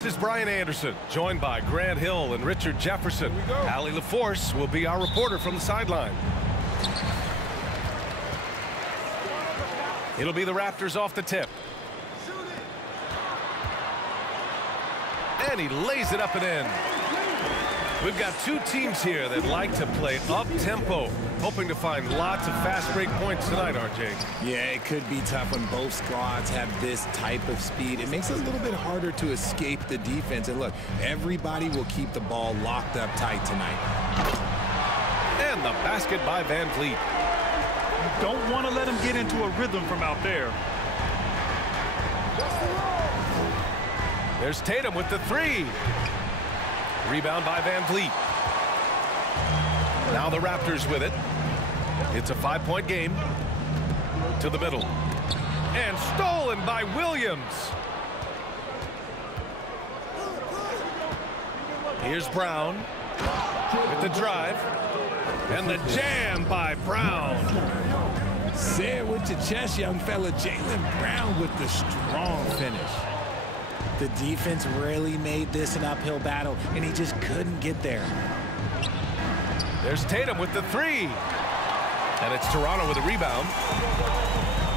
This is Brian Anderson, joined by Grant Hill and Richard Jefferson. Allie LaForce will be our reporter from the sideline. It'll be the Raptors off the tip. And he lays it up and in. We've got two teams here that like to play up-tempo, hoping to find lots of fast break points tonight, RJ. Yeah, it could be tough when both squads have this type of speed. It makes it a little bit harder to escape the defense. And look, everybody will keep the ball locked up tight tonight. And the basket by Van Vliet. You don't want to let him get into a rhythm from out there. There's Tatum with the three. Rebound by Van Vliet. Now the Raptors with it. It's a 5-point game. To the middle. And stolen by Williams. Here's Brown with the drive. And the jam by Brown. Say it with your chest, young fella. Jaylen Brown with the strong finish. The defense really made this an uphill battle, and he just couldn't get there. There's Tatum with the three. And it's Toronto with a rebound.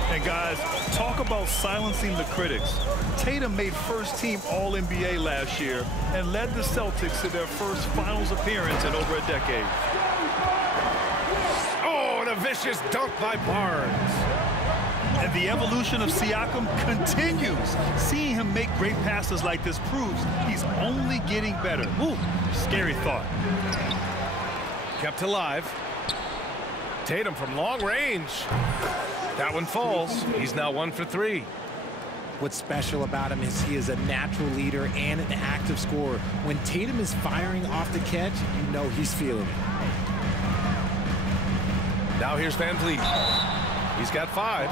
And guys, talk about silencing the critics. Tatum made first-team All-NBA last year and led the Celtics to their first finals appearance in over a decade. Oh, and a vicious dunk by Barnes. And the evolution of Siakam continues. Seeing him make great passes like this proves he's only getting better. Ooh, scary thought. Kept alive. Tatum from long range. That one falls. He's now 1 for 3. What's special about him is he is a natural leader and an active scorer. When Tatum is firing off the catch, you know he's feeling it. Now here's Van Vliet. He's got 5.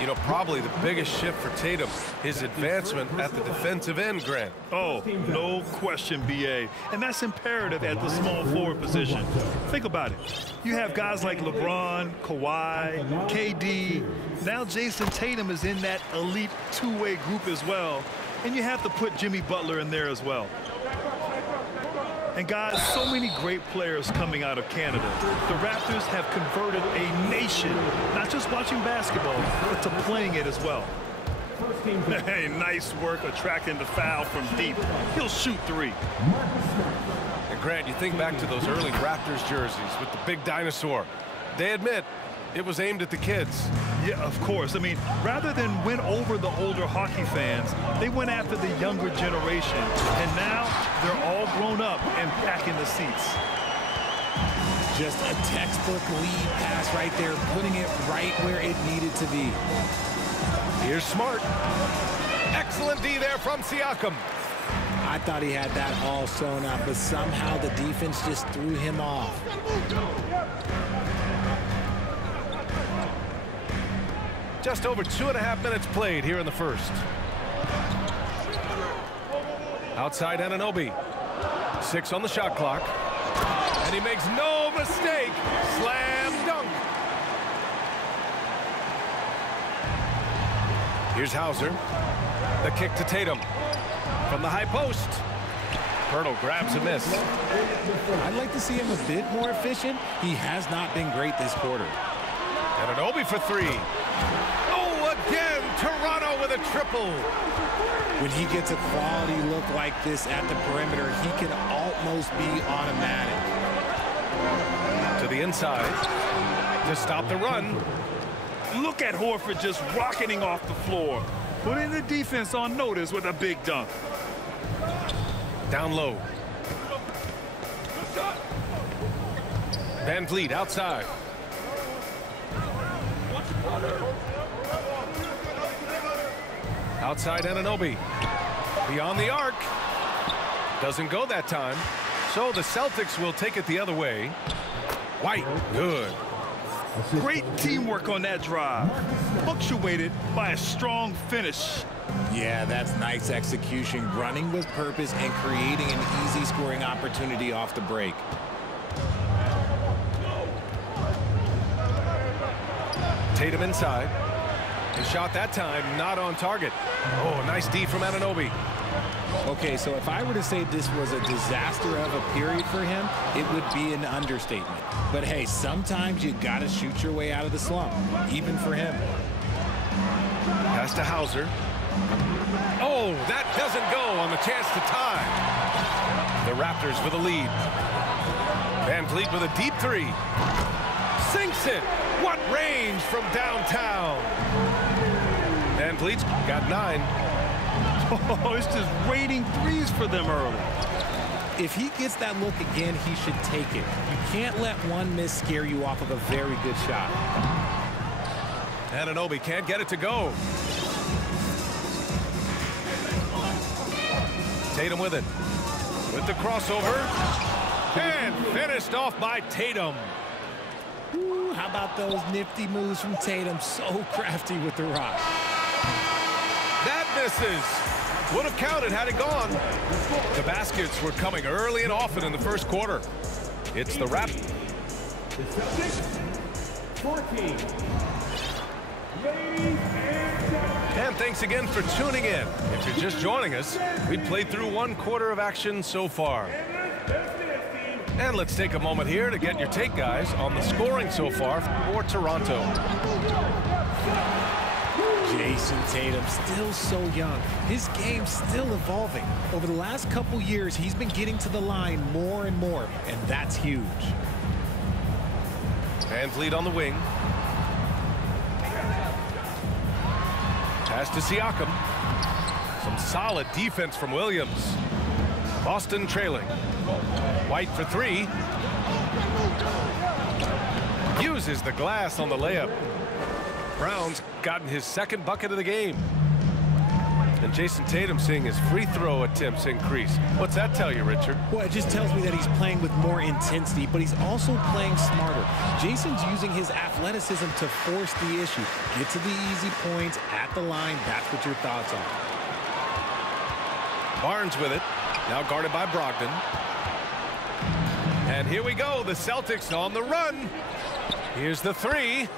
You know, probably the biggest shift for Tatum, his advancement at the defensive end, Grant. Oh, no question, B.A. And that's imperative at the small forward position. Think about it. You have guys like LeBron, Kawhi, KD. Now Jason Tatum is in that elite two-way group as well. And you have to put Jimmy Butler in there as well. And guys, so many great players coming out of Canada. The Raptors have converted a nation, not just watching basketball, but to playing it as well. Hey, nice work attracting the foul from deep. He'll shoot 3. And Grant, you think back to those early Raptors jerseys with the big dinosaur. They admit it was aimed at the kids. Yeah, of course. I mean, rather than win over the older hockey fans, they went after the younger generation. And now they're all grown up and back in the seats. Just a textbook lead pass right there, putting it right where it needed to be. Here's Smart. Excellent D there from Siakam. I thought he had that all sewn up, but somehow the defense just threw him off. Just over 2.5 minutes played here in the first. Outside Anunoby. 6 on the shot clock. And he makes no mistake. Slam dunk. Here's Hauser. The kick to Tatum. From the high post. Pirtle grabs a miss. I'd like to see him a bit more efficient. He has not been great this quarter. Anunoby for 3. Oh, again, Toronto with a triple. When he gets a quality look like this at the perimeter, he can almost be automatic. To the inside to stop the run. Look at Horford just rocketing off the floor. Putting the defense on notice with a big dunk. Down low. Van Vliet outside. Outside Anunoby. Beyond the arc. Doesn't go that time. So the Celtics will take it the other way. White. Good. Great teamwork on that drive. Punctuated by a strong finish. Yeah, that's nice execution. Running with purpose and creating an easy scoring opportunity off the break. Tatum inside. His shot that time not on target. Oh, nice D from Anunoby. Okay, so if I were to say this was a disaster of a period for him, it would be an understatement. But hey, sometimes you gotta shoot your way out of the slump, even for him. Pass to Hauser. Oh, that doesn't go on the chance to tie. The Raptors with a lead. Van Vliet with a deep three. Sinks it. What range from downtown. Van Vliet's got 9. Oh, it's just raining threes for them early. If he gets that look again, he should take it. You can't let one miss scare you off of a very good shot. Anunoby can't get it to go. Tatum with it. With the crossover. And finished off by Tatum. Ooh, how about those nifty moves from Tatum? So crafty with the rock. That misses. Would have counted had it gone. The baskets were coming early and often in the first quarter. It's the Raptors. 14. And thanks again for tuning in. If you're just joining us, we've played through 1 quarter of action so far. And let's take a moment here to get your take, guys, on the scoring so far for Toronto. Jason Tatum, still so young. His game's still evolving. Over the last couple years, he's been getting to the line more and more, and that's huge. Van Vliet on the wing. Pass to Siakam. Some solid defense from Williams. Boston trailing. White for 3. Uses the glass on the layup. Brown's gotten his 2nd bucket of the game. And Jason Tatum seeing his free throw attempts increase. What's that tell you, Richard? Well, it just tells me that he's playing with more intensity, but he's also playing smarter. Jason's using his athleticism to force the issue. Get to the easy points at the line. That's what your thoughts are. Barnes with it. Now guarded by Brogdon. And here we go. The Celtics on the run. Here's the 3.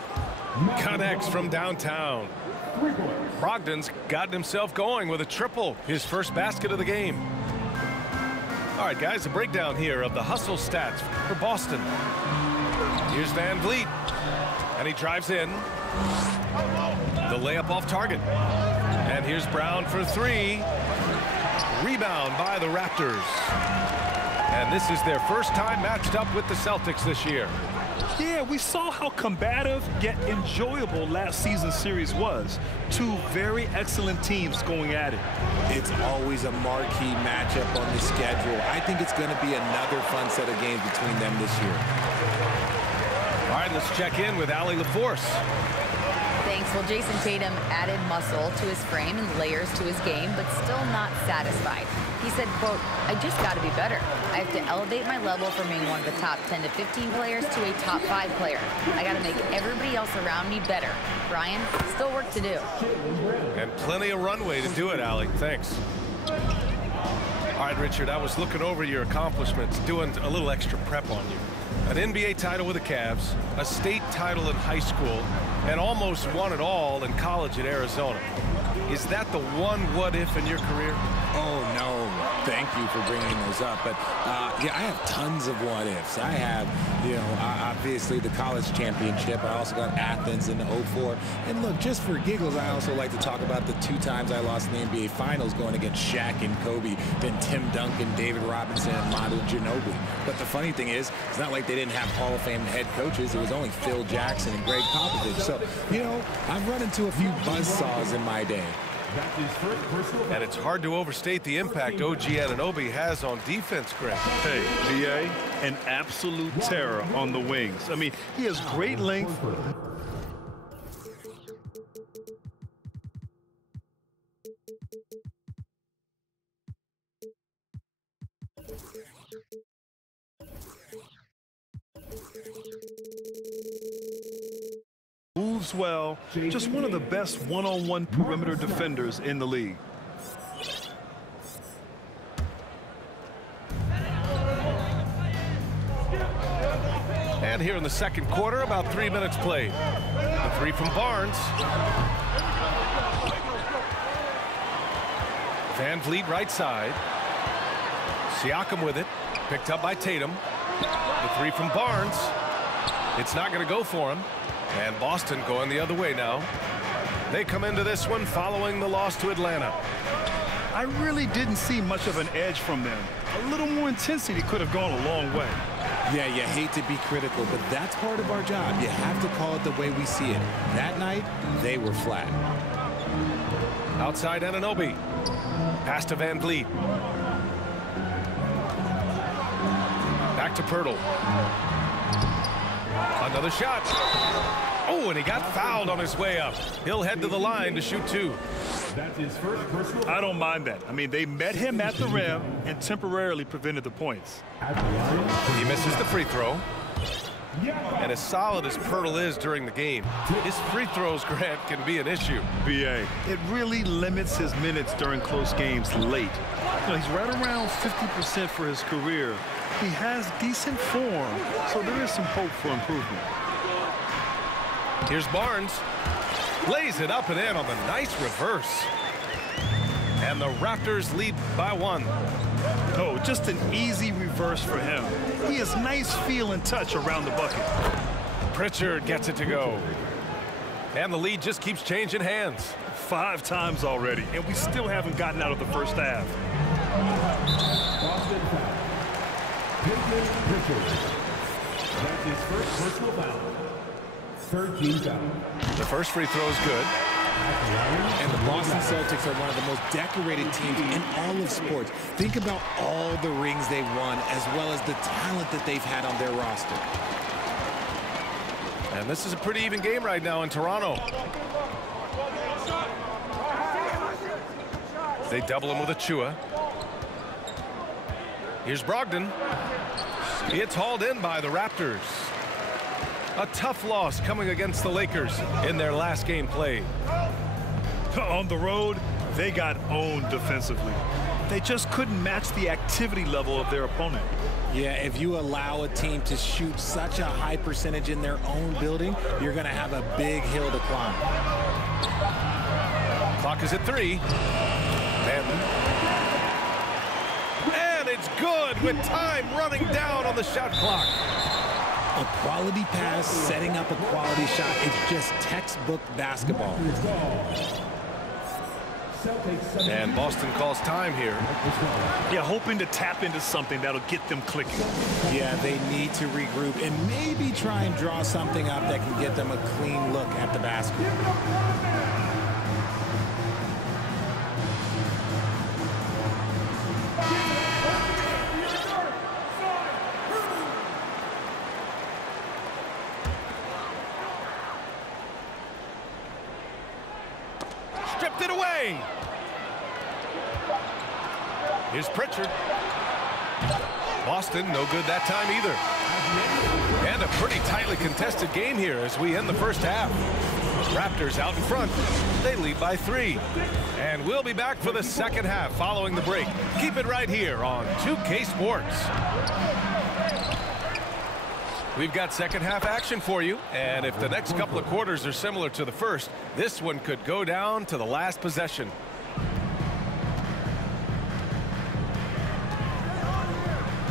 Connects from downtown. Brogdon's gotten himself going with a triple, his first basket of the game. All right, guys, a breakdown here of the hustle stats for Boston. Here's Van Vliet, and he drives in. The layup off target. And here's Brown for 3. Rebound by the Raptors. And this is their first time matched up with the Celtics this year. Yeah, we saw how combative yet enjoyable last season's series was. 2 very excellent teams going at it. It's always a marquee matchup on the schedule. I think it's going to be another fun set of games between them this year. All right, let's check in with Allie LaForce. Thanks. Well, Jason Tatum added muscle to his frame and layers to his game, but still not satisfied. He said, quote, "I just got to be better. I have to elevate my level from being one of the top 10 to 15 players to a top 5 player. I got to make everybody else around me better. Brian, still work to do." And plenty of runway to do it, Allie. Thanks. All right, Richard, I was looking over your accomplishments, doing a little extra prep on you. An NBA title with the Cavs, a state title in high school, and almost won it all in college at Arizona. Is that the one what-if in your career? Oh, no. Thank you for bringing those up. But, yeah, I have tons of what-ifs. I have, you know, obviously the college championship. I also got Athens in '04. And, look, just for giggles, I also like to talk about the 2 times I lost in the NBA Finals going against Shaq and Kobe, then Tim Duncan, David Robinson, and Manu Ginobili. But the funny thing is, it's not like they didn't have Hall of Fame head coaches. It was only Phil Jackson and Greg Popovich. So, you know, I've run into a few buzzsaws in my day. And it's hard to overstate the impact OG Anunoby has on defense, Greg. Hey, BA, an absolute terror on the wings. I mean, he has great length. Moves well, just one of the best one-on-one perimeter defenders in the league. And here in the second quarter, about 3 minutes played. The 3 from Barnes. Van Vliet right side. Siakam with it. Picked up by Tatum. The three from Barnes. It's not going to go for him. And Boston going the other way now. They come into this one following the loss to Atlanta. I really didn't see much of an edge from them. A little more intensity could have gone a long way. Yeah, you hate to be critical, but that's part of our job. You have to call it the way we see it. That night, they were flat. Outside Anunoby. Pass to Van Vliet. Back to Pirtle. Another shot. Oh, and he got fouled on his way up. He'll head to the line to shoot two. That's his first personal. I don't mind that. I mean, they met him at the rim and temporarily prevented the points. He misses the free throw. And as solid as Pirtle is during the game, his free throws, Grant, can be an issue. BA, it really limits his minutes during close games late. You know, he's right around 50% for his career. He has decent form, so there is some hope for improvement. Here's Barnes. Lays it up and in on the nice reverse. And the Raptors lead by 1. Oh, just an easy reverse for him. He has nice feel and touch around the bucket. Pritchard gets it to go. And the lead just keeps changing hands. 5 times already, and we still haven't gotten out of the first half. Boston foul. Pritchard. That's his first personal foul. 13 foul. The first free throw is good. And the Boston Celtics are one of the most decorated teams in all of sports. Think about all the rings they've won, as well as the talent that they've had on their roster. And this is a pretty even game right now in Toronto. They double him with Achua. Here's Brogdon. It's hauled in by the Raptors. A tough loss coming against the Lakers in their last game played. On the road, they got owned defensively. They just couldn't match the activity level of their opponent. Yeah, if you allow a team to shoot such a high percentage in their own building, you're going to have a big hill to climb. Clock is at 3. And it's good with time running down on the shot clock. A quality pass, setting up a quality shot. It's just textbook basketball. And Boston calls time here. Yeah, hoping to tap into something that'll get them clicking. Yeah, they need to regroup and maybe try and draw something up that can get them a clean look at the basket. Stripped it away. Here's Pritchard. Boston, no good that time either. And a pretty tightly contested game here as we end the first half. Raptors out in front. They lead by 3. And we'll be back for the second half following the break. Keep it right here on 2K Sports. We've got second half action for you, and if the next couple of quarters are similar to the first, this one could go down to the last possession.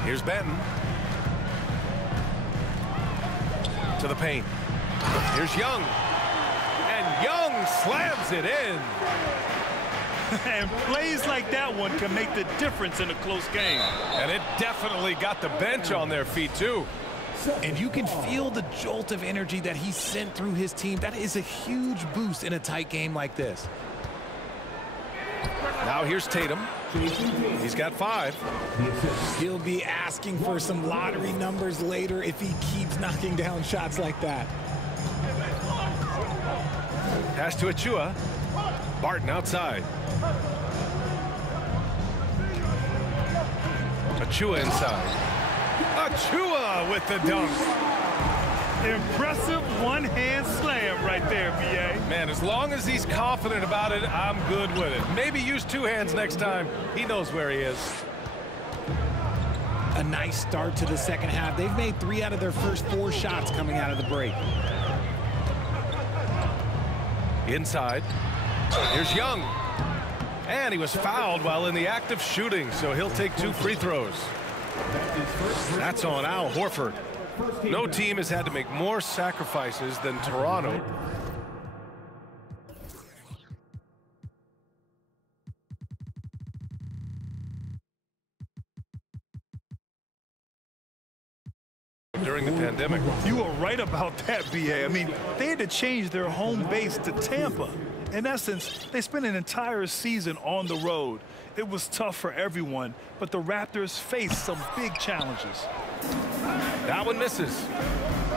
Here's Benton. To the paint. Here's Young. And Young slams it in. And plays like that one can make the difference in a close game. And it definitely got the bench on their feet, too. And you can feel the jolt of energy that he sent through his team. That is a huge boost in a tight game like this. Now here's Tatum. He's got 5. He'll be asking for some lottery numbers later if he keeps knocking down shots like that. Pass to Achua. Barton outside. Achua inside. Achua with the dunk. Impressive one-hand slam right there, B.A. Man, as long as he's confident about it, I'm good with it. Maybe use 2 hands next time. He knows where he is. A nice start to the second half. They've made 3 out of their first 4 shots coming out of the break. Inside. Here's Young. And he was fouled while in the act of shooting, so he'll take 2 free throws. That's on Al Horford. No team has had to make more sacrifices than Toronto. During the pandemic. You are right about that, B.A. I mean, they had to change their home base to Tampa. In essence, they spent an entire season on the road. It was tough for everyone, but the Raptors faced some big challenges. That one misses.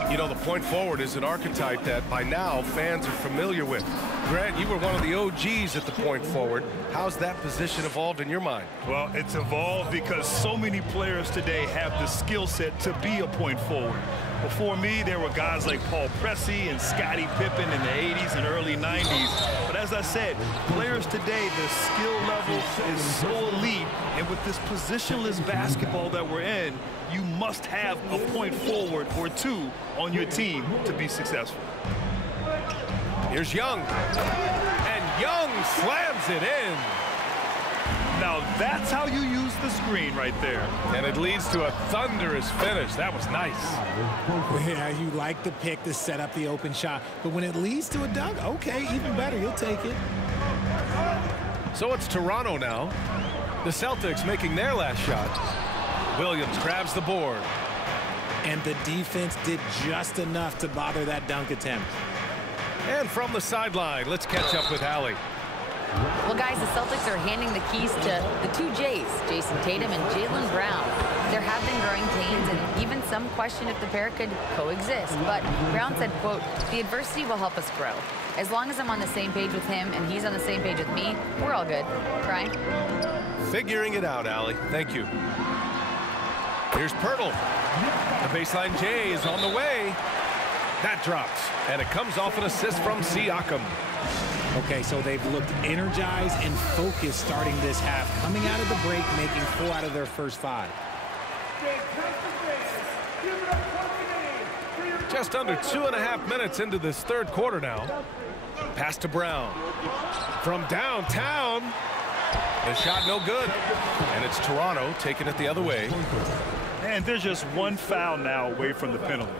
You know, the point forward is an archetype that by now fans are familiar with. Grant, you were one of the OGs at the point forward. How's that position evolved in your mind? Well, it's evolved because so many players today have the skill set to be a point forward. Before me, there were guys like Paul Pressey and Scottie Pippen in the 80s and early 90s. But as I said, players today, the skill level is so elite. And with this positionless basketball that we're in, you must have a point forward or 2 on your team to be successful. Here's Young. And Young slams it in. Now that's how you use the screen right there. And it leads to a thunderous finish. That was nice. Yeah, you like the pick to set up the open shot. But when it leads to a dunk, okay, even better. You'll take it. So it's Toronto now. The Celtics making their last shot. Williams grabs the board. And the defense did just enough to bother that dunk attempt. And from the sideline, let's catch up with Allie. Well, guys, the Celtics are handing the keys to the 2 J's, Jason Tatum and Jaylen Brown. There have been growing pains and even some question if the pair could coexist. But Brown said, quote, "The adversity will help us grow. As long as I'm on the same page with him and he's on the same page with me, we're all good." Brian? Figuring it out, Allie. Thank you. Here's Pirtle. The baseline J is on the way. That drops, and it comes off an assist from Siakam. Okay, so they've looked energized and focused starting this half, coming out of the break, making 4 out of their first 5. Just under 2.5 minutes into this third quarter now. Pass to Brown. From downtown. The shot no good. And it's Toronto taking it the other way. And there's just 1 foul now away from the penalty.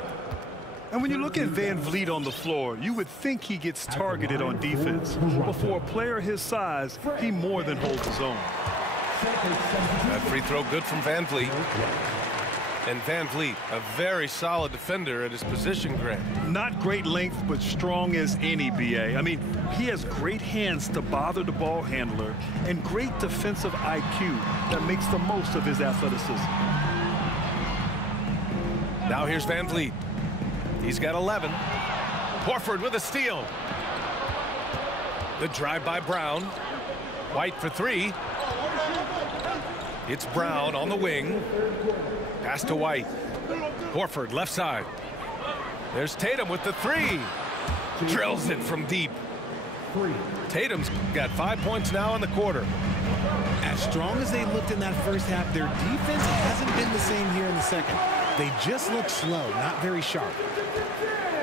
And when you look at Van Vliet on the floor, you would think he gets targeted on defense. But for a player his size, he more than holds his own. That free throw good from Van Vliet. And Van Vliet, a very solid defender at his position, Grant. Not great length, but strong as any, B.A. I mean, he has great hands to bother the ball handler and great defensive IQ that makes the most of his athleticism. Now here's Van Vliet. He's got 11. Horford with a steal. The drive by Brown. White for 3. It's Brown on the wing. Pass to White. Horford left side. There's Tatum with the 3. Drills it from deep. Tatum's got 5 points now in the quarter. As strong as they looked in that first half, their defense hasn't been the same here in the second. They just look slow, not very sharp.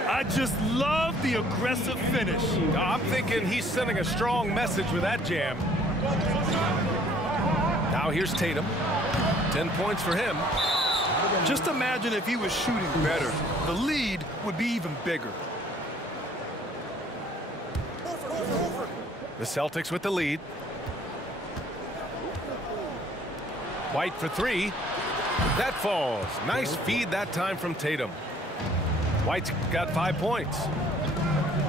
I just love the aggressive finish. I'm thinking he's sending a strong message with that jam. Now here's Tatum. 10 points for him. Just imagine if he was shooting better. The lead would be even bigger. The Celtics with the lead. White for 3. That falls. Nice feed that time from Tatum. White's got 5 points.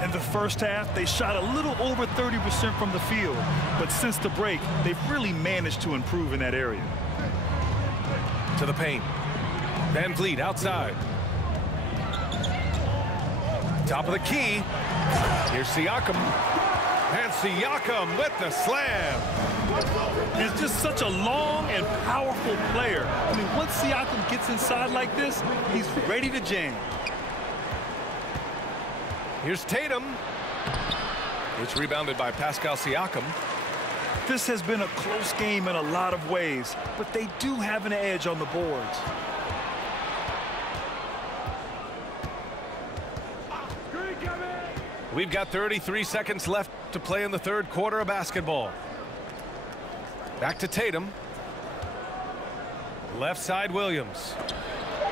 In the first half, they shot a little over 30% from the field. But since the break, they've really managed to improve in that area. To the paint. Van Vliet outside. Top of the key. Here's Siakam. And Siakam with the slam. He's just such a long and powerful player. I mean, once Siakam gets inside like this, he's ready to jam. Here's Tatum. It's rebounded by Pascal Siakam. This has been a close game in a lot of ways, but they do have an edge on the boards. We've got 33 seconds left to play in the third quarter of basketball. Back to Tatum. Left side Williams.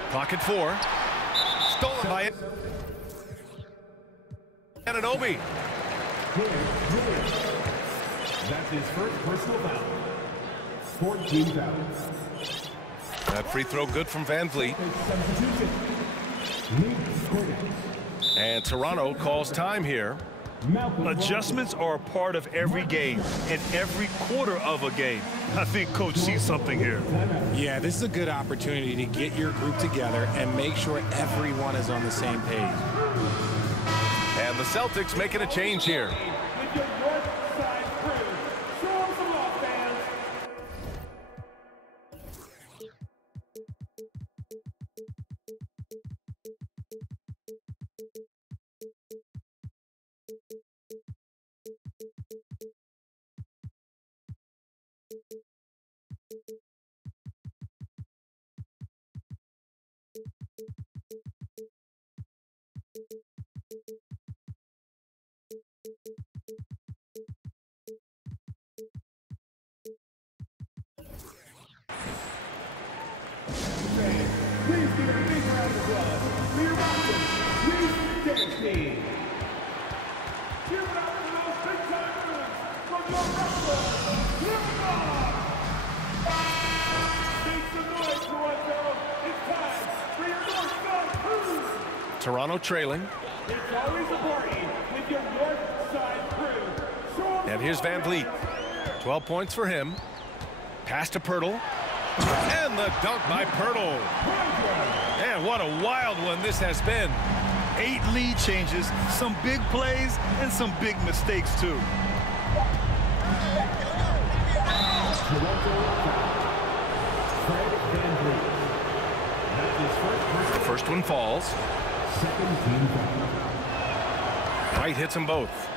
Clock at 4. Stolen by it. Anunoby. That's his first personal foul. 14 fouls. That free throw good from Van Vliet. And Toronto calls time here. Adjustments are a part of every game and every quarter of a game. I think Coach sees something here. Yeah, this is a good opportunity to get your group together and make sure everyone is on the same page. And the Celtics making a change here. Please give a big round of applause for your Raptors, team. Give it up for those big-time moves from your Raptors. Give it up! Make some noise, Toronto. It's time for your North Side Crew. Toronto trailing. It's always a party with your North Side Crew. And here's Van Vliet. 12 points for him. Pass to Pirtle. And the dunk by Pirtle. And what a wild one this has been. 8 lead changes, some big plays, and some big mistakes, too. The first one falls. White hits them both.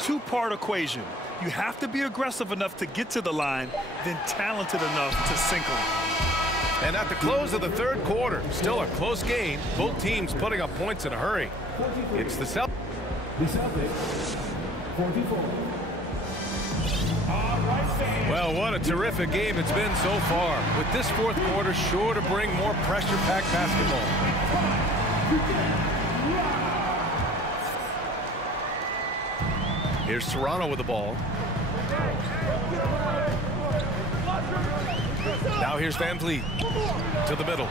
Two-part equation. You have to be aggressive enough to get to the line, then talented enough to sink them. And at the close of the third quarter, still a close game. Both teams putting up points in a hurry. It's the Celtics. The Celtics, 44. Well, what a terrific game it's been so far. With this fourth quarter sure to bring more pressure-packed basketball. Here's Toronto with the ball. Now here's Van Vliet to the middle.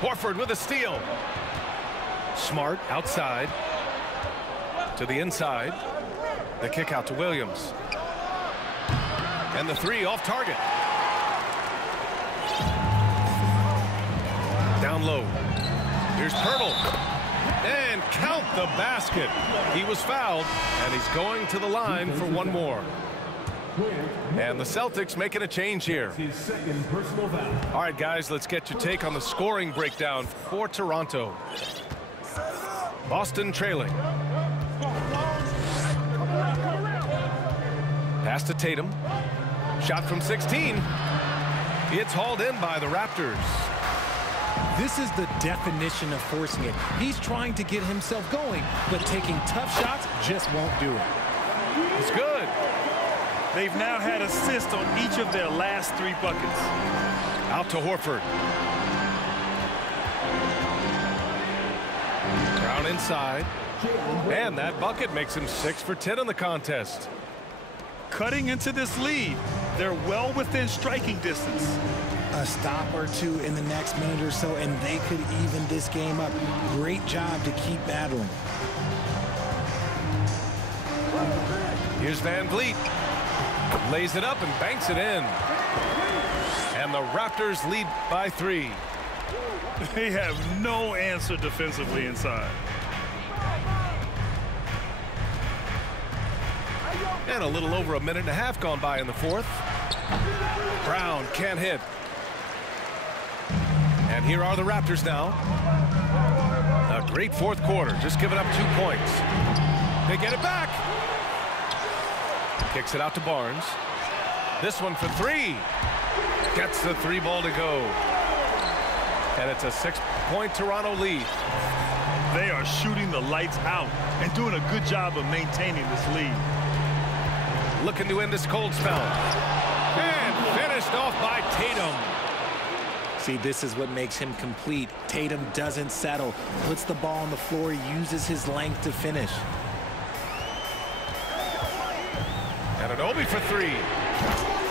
Horford with a steal. Smart outside to the inside. The kick out to Williams. And the three off target. Down low. Here's Pirtle. And count the basket. He was fouled, and he's going to the line for one more. And the Celtics making a change here. His second personal foul. All right, guys, let's get your take on the scoring breakdown for Toronto. Boston trailing. Pass to Tatum. Shot from 16. It's hauled in by the Raptors. This is the definition of forcing it. He's trying to get himself going, but taking tough shots just won't do it. It's good. They've now had assists on each of their last 3 buckets. Out to Horford. Brown inside. And that bucket makes him 6 for 10 in the contest. Cutting into this lead, they're well within striking distance. A stop or two in the next minute or so, and they could even this game up. Great job to keep battling. Here's Van Vliet. Lays it up and banks it in. And the Raptors lead by 3. They have no answer defensively inside. And a little over a minute and a half gone by in the fourth. Brown can't hit. And here are the Raptors now. A great fourth quarter, just giving up 2 points. They get it back. Kicks it out to Barnes. This one for 3. Gets the 3 ball to go. And it's a 6-point Toronto lead. They are shooting the lights out and doing a good job of maintaining this lead. Looking to end this cold spell. Passed off by Tatum. See, this is what makes him complete. Tatum doesn't settle, puts the ball on the floor, uses his length to finish. Anunoby for three.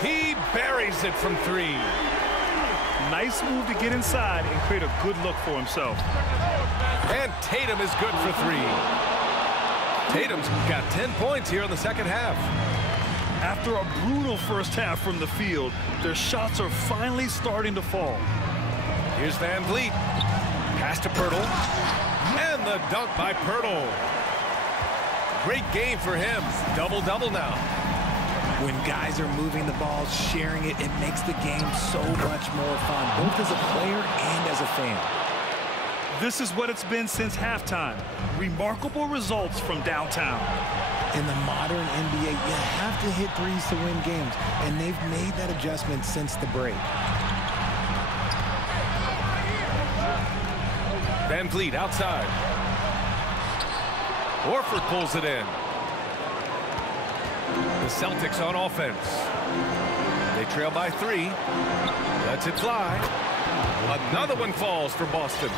He buries it from three. Nice move to get inside and create a good look for himself. And Tatum is good for three. Tatum's got 10 points here in the second half. After a brutal first half from the field, their shots are finally starting to fall. Here's Van Vliet. Pass to Pirtle. And the dunk by Pirtle. Great game for him. Double-double now. When guys are moving the ball, sharing it, it makes the game so much more fun, both as a player and as a fan. This is what it's been since halftime. Remarkable results from downtown. In the modern NBA, you have to hit threes to win games, and they've made that adjustment since the break. Van Vliet outside. Horford pulls it in. The Celtics on offense. They trail by 3. Lets it fly. Another one falls for Boston.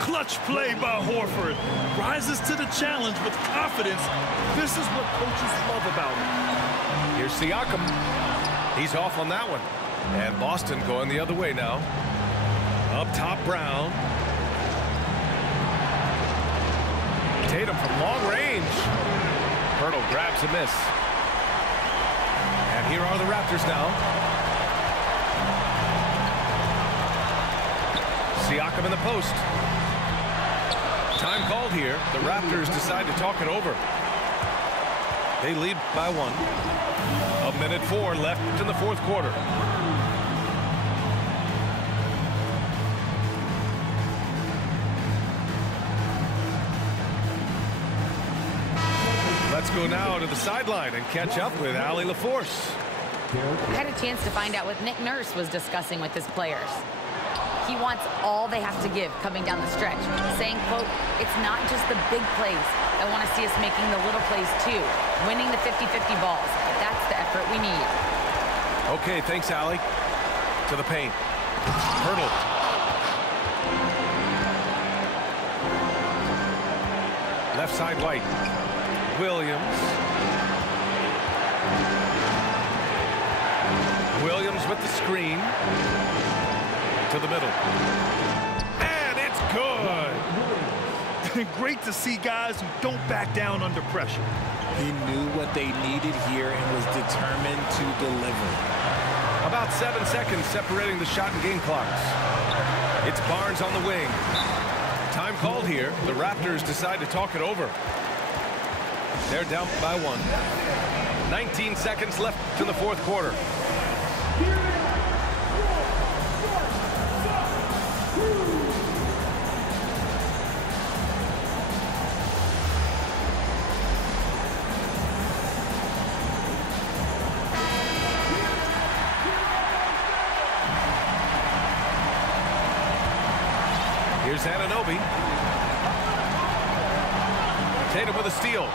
Clutch play by Horford. Rises to the challenge with confidence. This is what coaches love about him. Here's Siakam. He's off on that one. And Boston going the other way now. Up top, Brown. Tatum from long range. Pirtle grabs a miss. And here are the Raptors now. Siakam in the post. Time called here. The Raptors decide to talk it over. They lead by 1. 1:04 left in the fourth quarter. Let's go now to the sideline and catch up with Allie LaForce. I had a chance to find out what Nick Nurse was discussing with his players. He wants all they have to give coming down the stretch, saying, quote, it's not just the big plays. I want to see us making the little plays too, winning the 50-50 balls. That's the effort we need. Okay, thanks, Allie. To the paint. Pirtle. Left side, White. Williams. Williams with the screen. To the middle. And it's good. Great to see guys who don't back down under pressure. He knew what they needed here and was determined to deliver. About 7 seconds separating the shot and game clocks. It's Barnes on the wing. Time called here. The Raptors decide to talk it over. They're down by 1. 19 seconds left in the fourth quarter. Here's Anunoby. Tatum with a steal.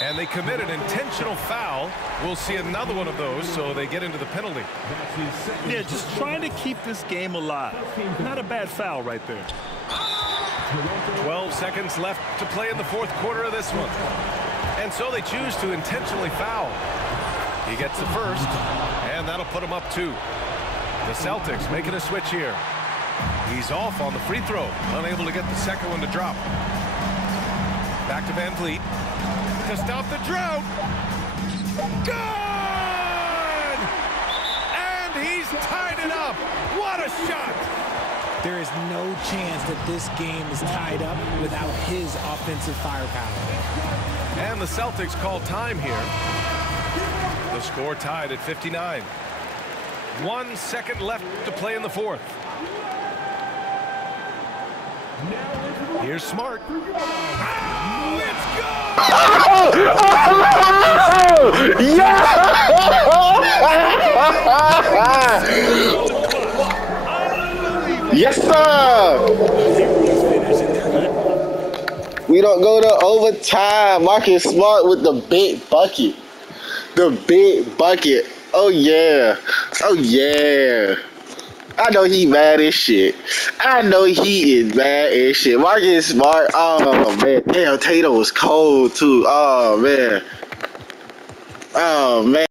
And they commit an intentional foul. We'll see another one of those, so they get into the penalty. Yeah, just trying to keep this game alive. Not a bad foul right there. 12 seconds left to play in the fourth quarter of this one. And so they choose to intentionally foul. He gets the first, and that'll put him up 2. The Celtics making a switch here. He's off on the free throw, unable to get the second one to drop. Back to Van Vliet to stop the drought. Good! And he's tied it up. What a shot! There is no chance that this game is tied up without his offensive firepower. And the Celtics call time here. The score tied at 59. 1 second left to play in the fourth. Here's Smart. Oh, it's good! Yes, sir! We don't go to overtime. Marcus Smart with the big bucket. The big bucket. Oh yeah. Oh yeah. I know he mad as shit. I know he is mad as shit. Marcus Smart. Oh man. Damn, Tatum was cold too. Oh man. Oh man.